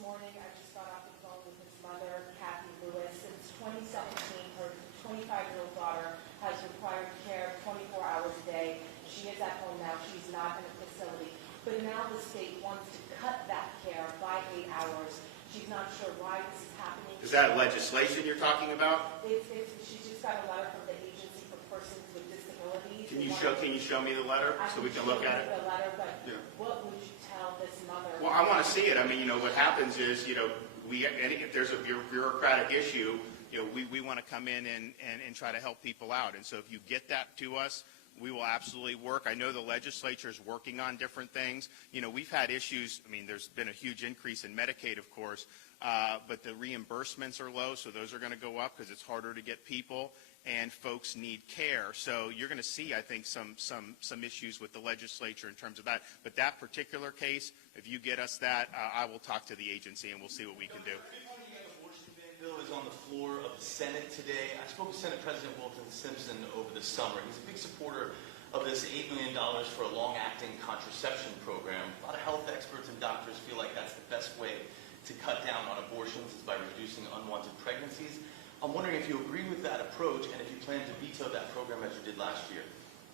morning, I just got off the phone with his mother, Kathy Lewis. Since 2017, her 25-year-old daughter has required care 24 hours a day. She is at home now. She's not in a facility. But now the state wants to cut that care by 8 hours. She's not sure why this is happening. Is that legislation you're talking about? She just got a letter from the Agency for Persons with Disabilities. Can you show me the letter so we can look at it? The letter, but what would you tell this mother? Well, I want to see it. I mean, what happens is, if there's a bureaucratic issue, we want to come in and try to help people out. And so if you get that to us, we will absolutely work. I know the legislature is working on different things. We've had issues. I mean, there's been a huge increase in Medicaid, of course, but the reimbursements are low, so those are going to go up because it's harder to get people, and folks need care. So you're going to see, I think, some issues with the legislature in terms of that. But that particular case, if you get us that, I will talk to the agency and we'll see what we can do. Bill is on the floor of the Senate today. I spoke with Senate President Wilton Simpson over the summer. He's a big supporter of this $8 million for a long-acting contraception program. A lot of health experts and doctors feel like that's the best way to cut down on abortions is by reducing unwanted pregnancies. I'm wondering if you agree with that approach and if you plan to veto that program as you did last year.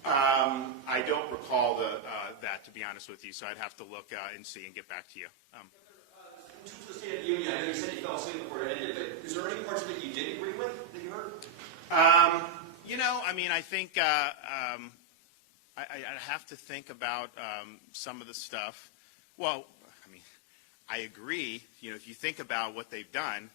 I don't recall that, to be honest with you, so I'd have to look and see and get back to you. In terms of the State of the Union, I know you said you fell asleep before it ended, but is there any parts of it you did agree with that you heard? I think I'd have to think about some of the stuff. Well, I agree. If you think about what they've done,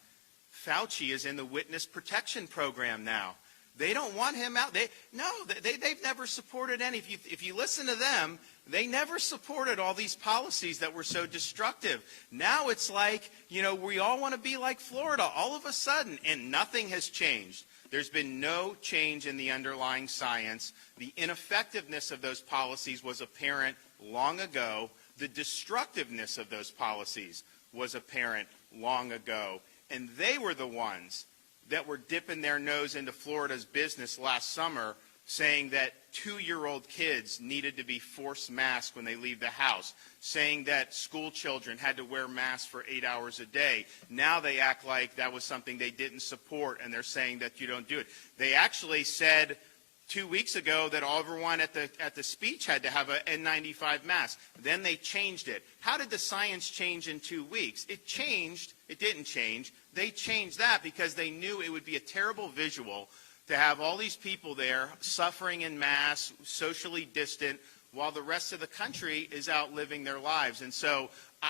Fauci is in the witness protection program now. They don't want him out. They've never supported any. If you listen to them, they never supported all these policies that were so destructive. Now it's like, we all want to be like Florida all of a sudden, and nothing has changed. There's been no change in the underlying science. The ineffectiveness of those policies was apparent long ago. The destructiveness of those policies was apparent long ago. And they were the ones that were dipping their nose into Florida's business last summer, saying that 2-year-old kids needed to be forced masked when they leave the house, saying that school children had to wear masks for 8 hours a day. Now they act like that was something they didn't support, and they're saying that you don't do it. They actually said 2 weeks ago that everyone at the speech had to have an N95 mask. Then they changed it. How did the science change in 2 weeks? It changed. It didn't change. They changed that because they knew it would be a terrible visual to have all these people there suffering in mass, socially distant, while the rest of the country is out living their lives. And so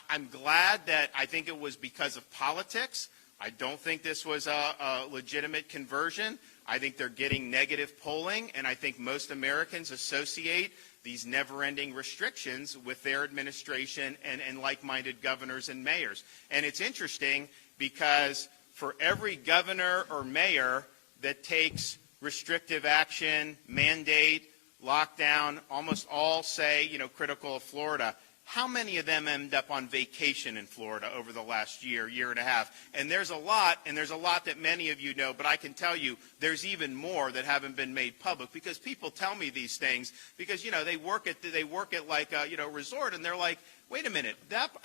I'm glad that I think it was because of politics. I don't think this was a legitimate conversion. I think they're getting negative polling, and I think most Americans associate these never-ending restrictions with their administration and like-minded governors and mayors. And it's interesting because for every governor or mayor that takes restrictive action, mandate, lockdown, almost all say, critical of Florida. How many of them end up on vacation in Florida over the last year and a half? And there's a lot that many of you know, but I can tell you there's even more that haven't been made public because people tell me these things because, they work at like a, resort, and they're like, wait a minute,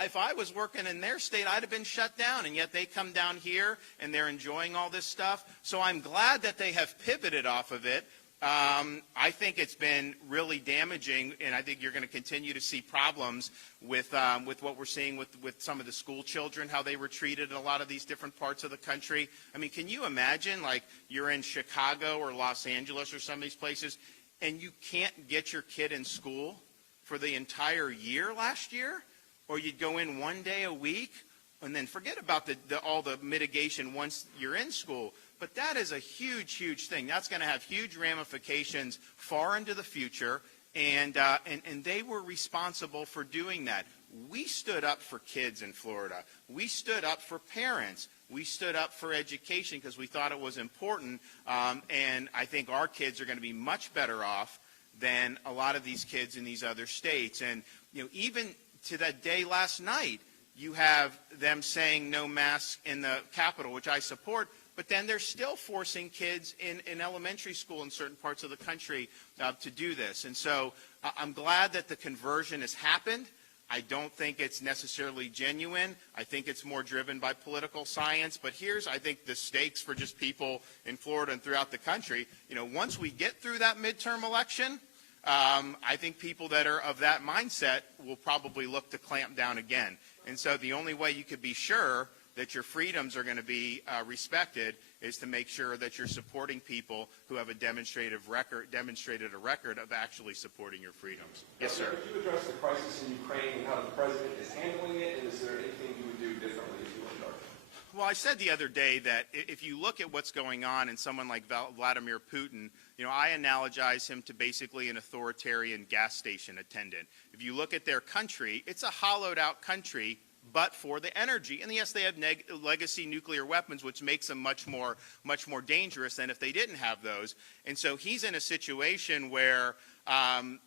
if I was working in their state, I'd have been shut down, and yet they come down here and they're enjoying all this stuff. So I'm glad that they have pivoted off of it. I think it's been really damaging, and I think you're going to continue to see problems with what we're seeing with some of the school children, how they were treated in a lot of these different parts of the country. I mean, can you imagine, like, you're in Chicago or Los Angeles or some of these places, and you can't get your kid in school for the entire year last year? Or you'd go in one day a week, and then forget about all the mitigation once you're in school. But that is a huge, huge thing. That's going to have huge ramifications far into the future, and they were responsible for doing that. We stood up for kids in Florida. We stood up for parents. We stood up for education because we thought it was important, and I think our kids are going to be much better off than a lot of these kids in these other states. And even to that day last night, you have them saying no masks in the Capitol, which I support, but then they're still forcing kids in elementary school in certain parts of the country to do this. And so I'm glad that the conversion has happened. I don't think it's necessarily genuine. I think it's more driven by political science. But here's, I think, the stakes for just people in Florida and throughout the country. Once we get through that midterm election, I think people that are of that mindset will probably look to clamp down again. And so the only way you could be sure that your freedoms are going to be respected is to make sure that you're supporting people who have demonstrated a record of actually supporting your freedoms. Yes, sir. Could you address the crisis in Ukraine and how the president is handling it, and is there anything you would do differently if you were in charge? Well, I said the other day that if you look at what's going on in someone like Vladimir Putin, I analogize him to basically an authoritarian gas station attendant. If you look at their country, it's a hollowed out country, but for the energy. And yes, they have legacy nuclear weapons, which makes them much more dangerous than if they didn't have those. And so he's in a situation where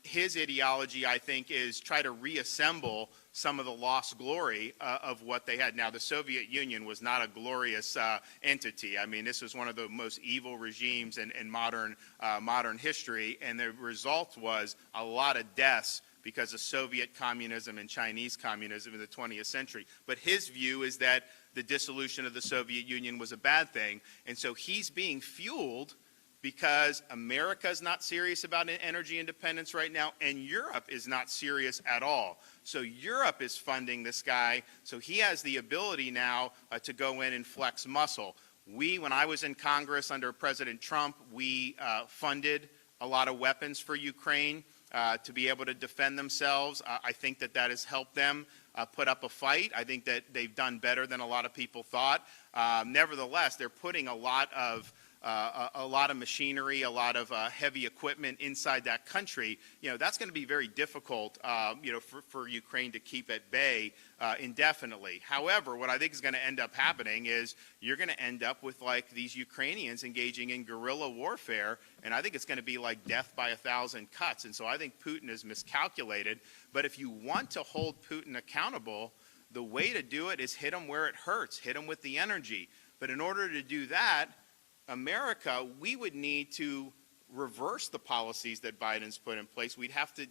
his ideology, I think, is try to reassemble some of the lost glory of what they had. Now, the Soviet Union was not a glorious entity. I mean, this was one of the most evil regimes in modern history, and the result was a lot of deaths because of Soviet communism and Chinese communism in the 20th century. But his view is that the dissolution of the Soviet Union was a bad thing, and so he's being fueled because America's not serious about energy independence right now, and Europe is not serious at all. So Europe is funding this guy, so he has the ability now to go in and flex muscle. When I was in Congress under President Trump, we funded a lot of weapons for Ukraine to be able to defend themselves. I think that has helped them put up a fight. I think that they've done better than a lot of people thought. Nevertheless, they're putting a lot of machinery, a lot of heavy equipment inside that country. That's going to be very difficult, for Ukraine to keep at bay indefinitely. However, what I think is going to end up happening is you're going to end up with like these Ukrainians engaging in guerrilla warfare, and I think it's going to be like death by 1,000 cuts. And so I think Putin is miscalculated. But if you want to hold Putin accountable, the way to do it is hit him where it hurts, hit him with the energy. But in order to do that, America, we would need to reverse the policies that Biden's put in place. We'd have to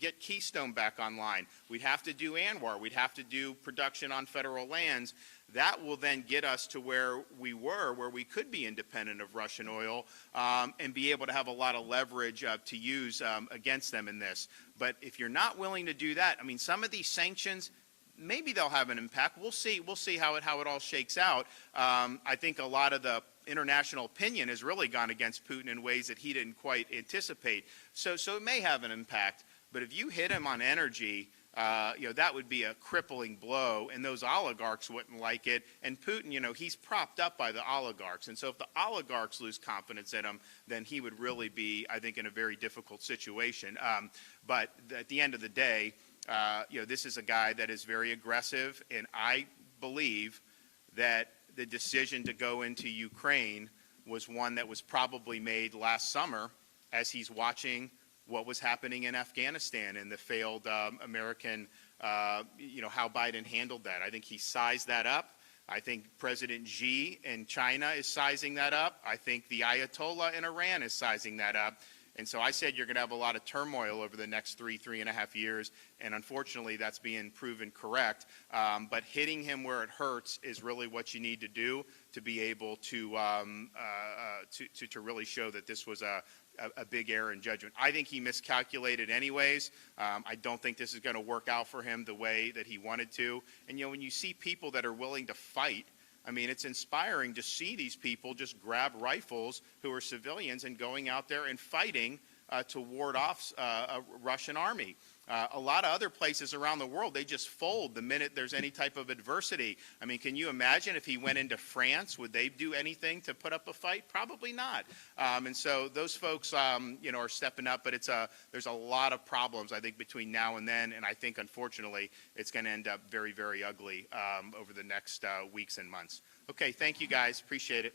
get Keystone back online. We'd have to do ANWR. We'd have to do production on federal lands. That will then get us to where we were, where we could be independent of Russian oil and be able to have a lot of leverage to use against them in this. But if you're not willing to do that, I mean, some of these sanctions, maybe they'll have an impact. We'll see how it all shakes out. I think a lot of the international opinion has really gone against Putin in ways that he didn't quite anticipate. So it may have an impact. But if you hit him on energy, that would be a crippling blow, and those oligarchs wouldn't like it. And Putin, he's propped up by the oligarchs. And so if the oligarchs lose confidence in him, then he would really be, I think, in a very difficult situation. But at the end of the day, this is a guy that is very aggressive, and I believe that the decision to go into Ukraine was one that was probably made last summer as he's watching what was happening in Afghanistan and the failed American, how Biden handled that. I think he sized that up. I think President Xi in China is sizing that up. I think the Ayatollah in Iran is sizing that up. And so I said you're going to have a lot of turmoil over the next 3.5 years, and unfortunately that's being proven correct. But hitting him where it hurts is really what you need to do to be able to really show that this was a big error in judgment. I think he miscalculated anyways. I don't think this is going to work out for him the way that he wanted to. And when you see people that are willing to fight, I mean, it's inspiring to see these people just grab rifles who are civilians and going out there and fighting to ward off a Russian army. A lot of other places around the world, they just fold the minute there's any type of adversity. I mean, can you imagine if he went into France? Would they do anything to put up a fight? Probably not. And so those folks, are stepping up. But there's a lot of problems, I think, between now and then. And I think, unfortunately, it's going to end up very, very ugly over the next weeks and months. Okay, thank you, guys. Appreciate it.